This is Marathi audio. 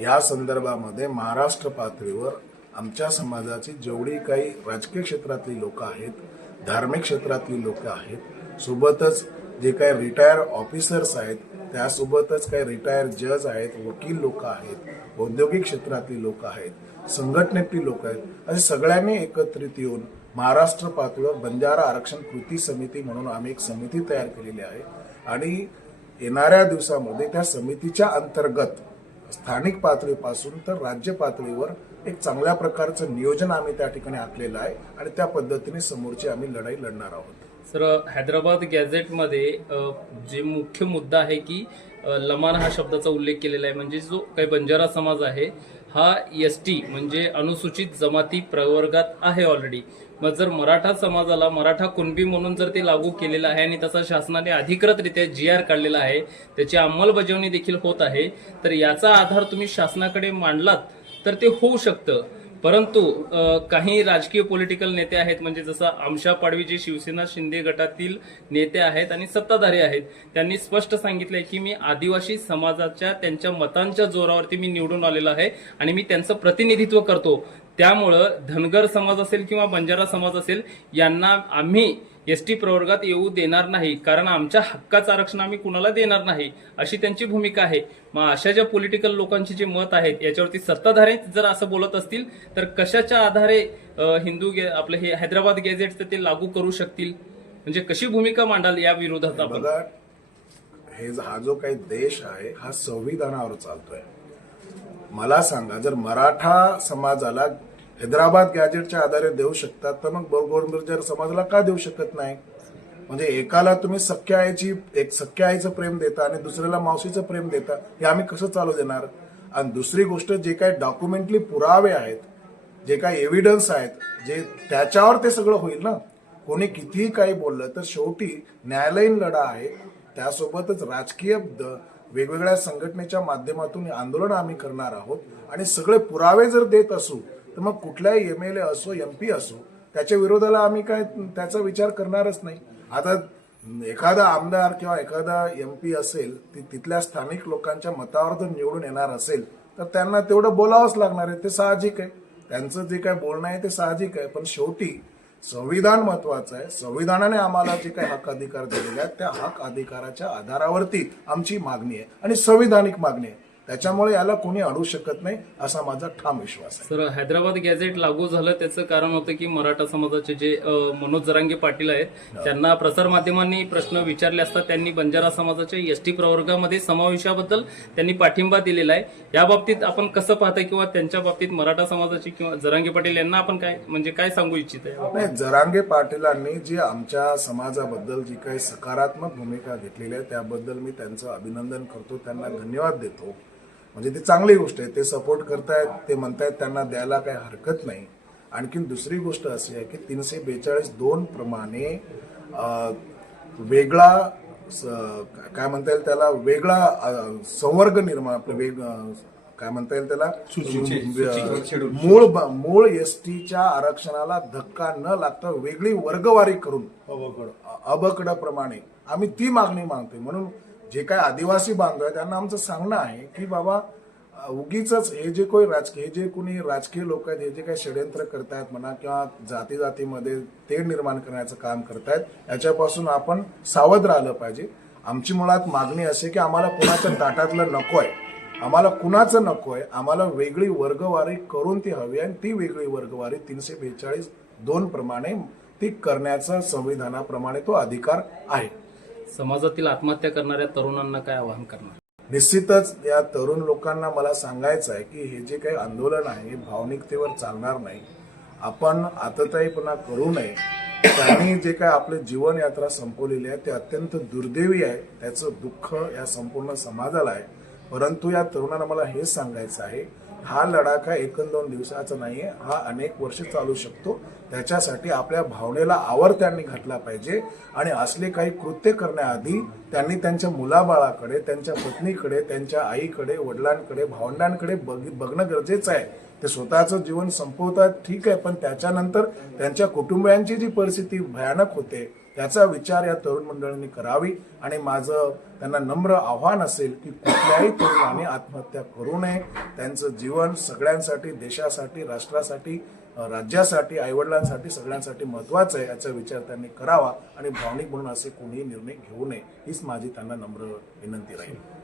या संदर्भामध्ये महाराष्ट्र पातळीवर आमच्या समाजाची जेवढी काही राजकीय क्षेत्रातली लोक आहेत धार्मिक क्षेत्रातली लोक आहेत सोबतच जे काही रिटायर ऑफिसर्स आहेत त्यासोबतच काही रिटायर जज आहेत वकील लोक आहेत औद्योगिक क्षेत्रातली लोक आहेत संघटनेतली लोक आहेत असे सगळ्यांनी एकत्रित येऊन महाराष्ट्र पातळीवर बंजारा आरक्षण कृती समिती म्हणून आम्ही एक समिती तयार केलेली आहे. आणि येणाऱ्या दिवसामध्ये त्या समितीच्या अंतर्गत स्थानिक पातळीपासून तर राज्य पातळीवर एक चांगल्या प्रकारचं नियोजन आम्ही त्या ठिकाणी आखलेलं आहे आणि त्या पद्धतीने समोरची आम्ही लढाई लढणार आहोत. सर हैदराबाद गॅझेटमध्ये जे मुख्य मुद्दा आहे की लमान हा शब्दाचा उल्लेख केलेला आहे. म्हणजे जो काही बंजारा समाज आहे हा एस टी म्हणजे अनुसूचित जमाती प्रवर्गात आहे ऑलरेडी मग जर मराठा समाजाला मराठा कुणबी म्हणून जर ते लागू केलेलं आहे आणि तसा शासनाने अधिकृतरित्या जी आर काढलेला आहे त्याची अंमलबजावणी देखील होत आहे तर याचा आधार तुम्ही शासनाकडे मांडलात तर ते होऊ शकतं. परंतु काही राजकीय पॉलिटिकल नेते आहेत म्हणजे जसं आमशा पाडवी जे शिवसेना शिंदे गटातील नेते आहेत आणि सत्ताधारी आहेत त्यांनी स्पष्ट सांगितलंय की मी आदिवासी समाजाच्या त्यांच्या मतांच्या जोरावरती मी निवडून आलेलो आहे आणि मी त्यांचं प्रतिनिधित्व करतो. त्यामुळं धनगर समाज असेल किंवा बंजारा समाज असेल यांना आम्ही एस टी प्रवर्गात येऊ देणार नाही कारण आमच्या हक्काचं आरक्षण आम्ही कुणाला देणार नाही अशी त्यांची भूमिका आहे. मग अशा ज्या पॉलिटिकल लोकांची जे मत आहेत याच्यावरती सत्ताधारी जर असं बोलत असतील तर कशाच्या आधारे हिंदू गे- आपलं हे हैदराबाद गॅझेट ते लागू करू शकतील? म्हणजे कशी भूमिका मांडाल या विरोधात आपण? बघा हे हा जो काही देश आहे हा संविधानावर चालतोय. मला सांगा जर मराठा समाजाला हैदराबाद गॅजेटच्या आधारे देऊ शकतात तर मग गोरगोरजर समाजाला का देऊ शकत नाही? म्हणजे एकाला तुम्ही सख्या आईची एक सख्या आईचं प्रेम देता आणि दुसऱ्याला मावशीचं प्रेम देता हे आम्ही कसं चालू देणार? आणि दुसरी गोष्ट जे काही डॉक्युमेंटली पुरावे आहेत जे काही एव्हिडन्स आहेत जे त्याच्यावर ते सगळं होईल ना? कोणी कितीही काही बोललं तर शेवटी न्यायालयीन लढा आहे. त्यासोबतच राजकीय द- वेगवेगळ्या संघटनेच्या माध्यमातून आंदोलन आम्ही करणार आहोत. आणि सगळे पुरावे जर देत असू तर मग कुठल्याही एम एल ए असो एम पी असो त्याच्या विरोधाला आम्ही काय त्याचा विचार करणारच नाही. आता एखादा आमदार किंवा एखादा एम पी असेल ती तिथल्या स्थानिक लोकांच्या मतावर जर निवडून येणार असेल तर त्यांना तेवढं बोलावंच लागणार आहे. ते साहजिक आहे. त्यांचं जे काय बोलणं आहे ते साहजिक आहे. पण शेवटी संविधान महत्वाचं आहे. संविधानाने आम्हाला जे काही हक अधिकार दिलेले आहेत त्या हक अधिकाराच्या आधारावरती आमची मागणी आहे आणि संविधानिक मागणी आहे. त्याच्यामुळे याला कोणी अडू शकत नाही असा माझा ठाम विश्वास आहे. सर हैदराबाद गॅझेट लागू झालं त्याचं कारण होतं की मराठा समाजाचे जे अ, मनोज जरांगे पाटील आहेत त्यांना प्रसारमाध्यमांनी प्रश्न विचारले असता त्यांनी बंजारा समाजाच्या एस टी प्रवर्गामध्ये समावेशाबद्दल त्यांनी पाठिंबा दिलेला आहे. या बाबतीत आपण कसं पाहताय किंवा त्यांच्या बाबतीत मराठा समाजाची किंवा जरांगे पाटील यांना आपण काय म्हणजे काय सांगू इच्छित आहे? नाही जरांगे पाटीलांनी जी आमच्या समाजाबद्दल जी काही सकारात्मक भूमिका घेतलेली आहे त्याबद्दल मी त्यांचं अभिनंदन करतो त्यांना धन्यवाद देतो. म्हणजे ती चांगली गोष्ट आहे ते सपोर्ट करतायत ते म्हणतायत त्यांना द्यायला काही हरकत नाही. आणखीन दुसरी गोष्ट अशी आहे की तीनशे बेचाळीस दोन प्रमाणे वेगळा काय म्हणता येईल त्याला वेगळा संवर्ग निर्माण आपलं वेग काय म्हणता येईल त्याला? मूळ मूळ एस टीच्या आरक्षणाला धक्का न लागता वेगळी वर्गवारी करून अबकड प्रमाणे. आम्ही ती मागणी मागतोय. म्हणून जे काय आदिवासी बांधव आहे त्यांना आमचं सांगणं आहे की बाबा उगीच हे जे कोणी राजकीय हे जे कोणी राजकीय लोक आहेत हे जे काही षडयंत्र करतायत म्हणा किंवा जाती जातीमध्ये तेढ निर्माण करण्याचं काम करतायत याच्यापासून आपण सावध राहिलं पाहिजे. आमची मुळात मागणी असे की आम्हाला कुणाच्या ताटातलं नको आहे. आम्हाला कुणाचं नको आहे आम्हाला वेगळी वर्गवारी करून ती हवी आहे आणि ती वेगळी वर्गवारी तीनशे बेचाळीस दोन प्रमाणे ती करण्याचा संविधानाप्रमाणे तो अधिकार आहे. समाजातील आत्महत्या करणाऱ्या तरुणांना काय आवाहन करणार? निश्चितच या तरुण लोकांना मला सांगायचं आहे की हे जे काही आंदोलन आहे हे भावनिकतेवर चालणार नाही. आपण आतताईपणा करू नये. त्यांनी जे काय आपले जीवनयात्रा संपवलेली आहे ते अत्यंत दुर्दैवी आहे. त्याचं दुःख या संपूर्ण समाजाला आहे. परंतु या तरुणांना मला हे सांगायचं आहे हा लढाका एक दोन दिवसाचा नाही आहे हा अनेक वर्ष चालू शकतो. त्याच्यासाठी आपल्या भावनेला आवर त्यांनी घातला पाहिजे. आणि असले काही कृत्य करण्याआधी त्यांनी त्यांच्या मुलाबाळाकडे त्यांच्या पत्नीकडे त्यांच्या आईकडे वडिलांकडे भावंडांकडे बघ बघणं गरजेचं आहे. ते स्वतःचं जीवन संपवतात ठीक आहे. पण त्याच्यानंतर त्यांच्या कुटुंबियांची जी परिस्थिती भयानक होते त्याचा विचार या तरुण मंडळींनी करावी आणि माझं त्यांना नम्र आव्हान असेल की कुठल्याही तरुणाने आत्महत्या करू नये. त्यांचं जीवन सगळ्यांसाठी देशासाठी राष्ट्रासाठी राज्यासाठी आईवडिलांसाठी सगळ्यांसाठी महत्वाचं आहे याचा विचार त्यांनी करावा आणि भावनिक म्हणून असे कोणीही निर्णय घेऊ नये. हीच माझी त्यांना नम्र विनंती राहील.